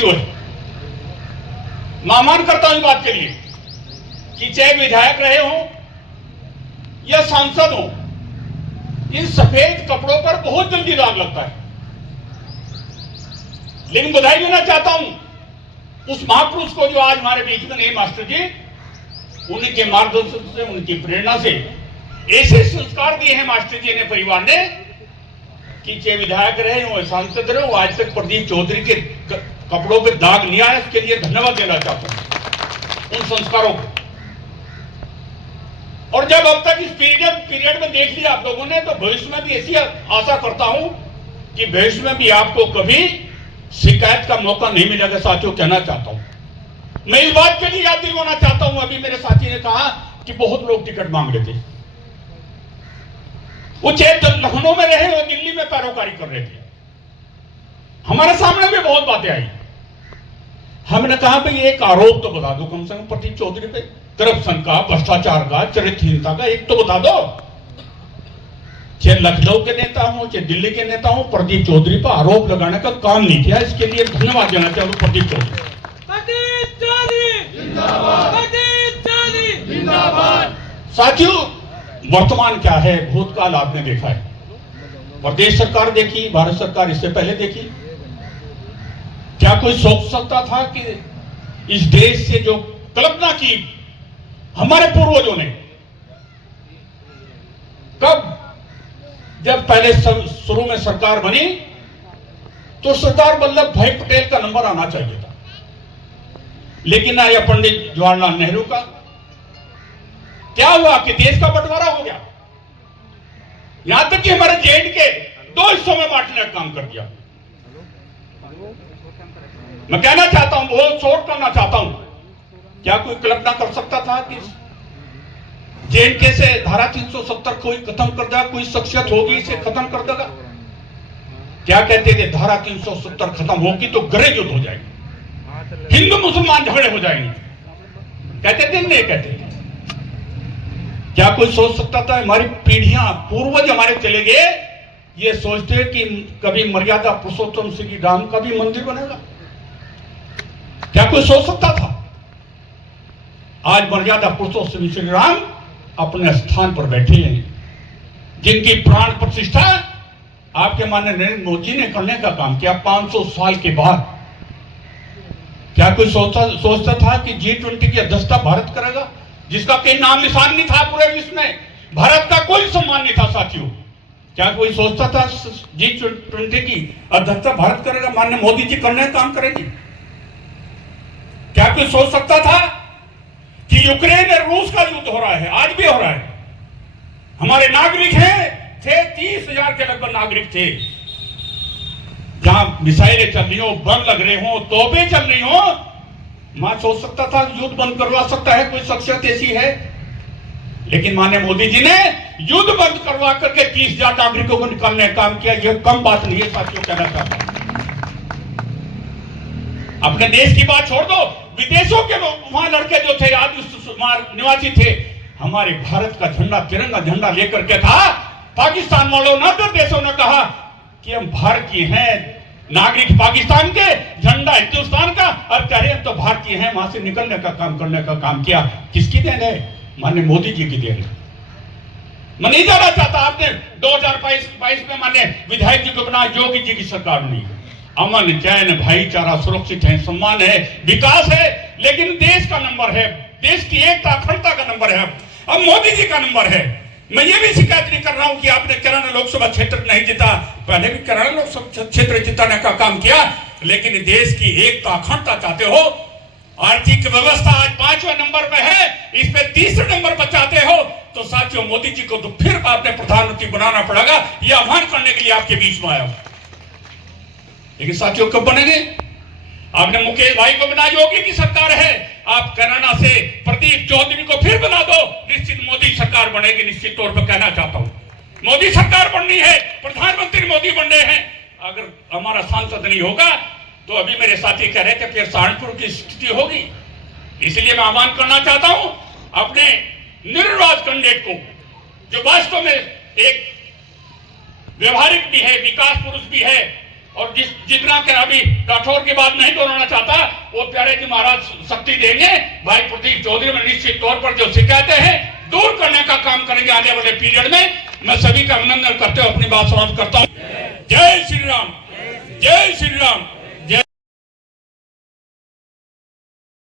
मृत्यु है। मैं मान करता हूं इस बात के लिए कि चाहे विधायक रहे हो या सांसद हो, इन सफेद कपड़ों पर बहुत जल्दी दाग लगता है। लेकिन बधाई देना चाहता हूं उस महापुरुष को जो आज हमारे बीच में नहीं, मास्टर जी, उनके मार्गदर्शन से, उनकी प्रेरणा से ऐसे संस्कार दिए हैं मास्टर जी ने, परिवार ने, कि चाहे विधायक रहे हो, सांसद रहे हो, आज तक प्रदीप चौधरी के कपड़ों पे दाग नहीं आया। इसके लिए धन्यवाद देना चाहता हूं उन संस्कारों को। और जब अब तक इस पीरियड में देख लिया आप लोगों ने, तो भविष्य में भी ऐसी आशा करता हूं कि भविष्य में भी आपको कभी शिकायत का मौका नहीं मिलेगा। साथियों, कहना चाहता हूं, मैं इस बात के लिए याद दिलवाना चाहता हूं, अभी मेरे साथी ने कहा कि बहुत लोग टिकट मांग रहे थे, वो चाहे लखनऊ में रहे हो, दिल्ली में पैरोकारी कर रहे थे। हमारे सामने भी बहुत बातें आई। हमने कहा भाई एक आरोप तो बता दो कम से कम प्रदीप चौधरी पे, करप्शन का, भ्रष्टाचार का, चरित्रहीनता का एक तो बता दो। चाहे लखनऊ के नेता हो, चाहे दिल्ली के नेता हो, प्रदीप चौधरी पर आरोप लगाने का काम नहीं किया। इसके लिए धन्यवाद देना चाहूँ प्रदीप चौधरी। साथियों, वर्तमान क्या है, भूतकाल आपने देखा है, प्रदेश सरकार देखी, भारत सरकार इससे पहले देखी। क्या कोई सोच सकता था कि इस देश से जो कल्पना की हमारे पूर्वजों ने, कब जब पहले शुरू में सरकार बनी तो सरदार वल्लभ भाई पटेल का नंबर आना चाहिए था, लेकिन ना यह पंडित जवाहरलाल नेहरू का। क्या हुआ कि देश का बंटवारा हो गया, यहां तक कि हमारे जेएनयू के 2 हिस्सों में बांटने का काम कर दिया। मैं कहना चाहता हूं, बहुत शॉर्ट करना चाहता हूं, क्या कोई कल्पना कर सकता था कि जेएनयू से धारा 370 कोई खत्म कर देगा, कोई शख्सियत होगी इसे खत्म कर देगा? क्या कहते थे, धारा 370 खत्म होगी तो गृह युद्ध हो जाएगी, हिंदू मुसलमान झगड़े हो जाएंगे, कहते थे नहीं कहते थे? क्या कोई सोच सकता था? हमारी पीढ़ियां, पूर्वज हमारे चले गए, ये सोचते कि कभी मर्यादा पुरुषोत्तम श्री राम का भी मंदिर बनेगा? क्या कोई सोच सकता था? आज मर्यादा पुरुषोत्तम श्री राम अपने स्थान पर बैठे हैं, जिनकी प्राण प्रतिष्ठा आपके माननीय नरेंद्र मोदी ने करने का काम किया 500 साल के बाद। क्या कोई सोचता था कि G20 की अध्यक्षता भारत करेगा, जिसका कोई नाम निशान नहीं था पूरे विश्व में, भारत का कोई सम्मान नहीं था? साथियों, क्या कोई सोचता था G20 की अध्यक्षता भारत करेगा, माननीय मोदी जी करने का काम करेंगे? क्या कोई सोच सकता था कि यूक्रेन और रूस का युद्ध हो रहा है, आज भी हो रहा है, हमारे नागरिक थे 30,000 के लगभग नागरिक थे, जहां मिसाइलें चल रही हो, बम लग रहे हो, तोपें चल रही हो, मैं सोच सकता था युद्ध बंद करवा सकता है कोई शख्सियत ऐसी है? लेकिन माननीय मोदी जी ने युद्ध बंद करवा करके 30,000 नागरिकों को निकालने का काम किया। यह कम बात नहीं है साथियों, कहना चाहता हूं। अपने देश की बात छोड़ दो, विदेशों के वहां लड़के जो थे, आज निवासी थे, हमारे भारत का झंडा, तिरंगा झंडा लेकर के था। पाकिस्तान वालों ने, तो देशों ने कहा कि हम भारतीय हैं, नागरिक पाकिस्तान के, झंडा हिंदुस्तान का, और कह रहे हम तो भारतीय हैं, वहां से निकलने का काम करने का काम किया। किसकी देन है? माननीय मोदी जी की देन है। मैं नहीं जाना चाहता, आपने 2022 में माननीय विधायक जी को बनाया, योगी जी की सरकार नहीं। अमन, चैन, भाईचारा सुरक्षित है, सम्मान है, विकास है, लेकिन देश का नंबर है, देश की एकता अखंडता का नंबर है, अब मोदी जी का नंबर है। मैं ये भी शिकायत नहीं कर रहा हूं कि आपने कैराना लोकसभा क्षेत्र नहीं जीता, पहले भी कैराना लोकसभा क्षेत्र जिताने का काम किया, लेकिन देश की एकता अखंडता चाहते हो। आर्थिक व्यवस्था आज 5वें नंबर पे है, इस पे 30वें नंबर पर चाहते हो, तो साथियों मोदी जी को तो फिर आपने प्रधानमंत्री बनाना पड़ेगा। यह आह्वान करने के लिए आपके बीच में आया हूं। लेकिन साथियों कब बनेंगे? आपने मुकेश भाई को बना, योगी की सरकार है, आप कैराना से प्रदीप चौधरी को फिर बना दो, निश्चित मोदी सरकार बनेगी। निश्चित तौर पर कहना चाहता हूं, मोदी सरकार बननी है, प्रधानमंत्री मोदी बनने हैं। अगर हमारा सांसद नहीं होगा तो अभी मेरे साथी कह रहे थे फिर सहारनपुर की स्थिति होगी। इसलिए मैं आह्वान करना चाहता हूं अपने निर्विवाद कैंडिडेट को, जो वास्तव में एक व्यवहारिक भी है, विकास पुरुष भी है, और जितना कि अभी राठौर की बात नहीं दोहराना चाहता, वो प्यारे जी महाराज शक्ति देंगे। भाई प्रदीप चौधरी में निश्चित तौर पर जो शिकायतें हैं दूर करने का काम करेंगे आने वाले पीरियड में। मैं सभी का अभिनंदन करते हुए अपनी बात समाप्त करता हूँ। जय श्री राम, जय श्री राम।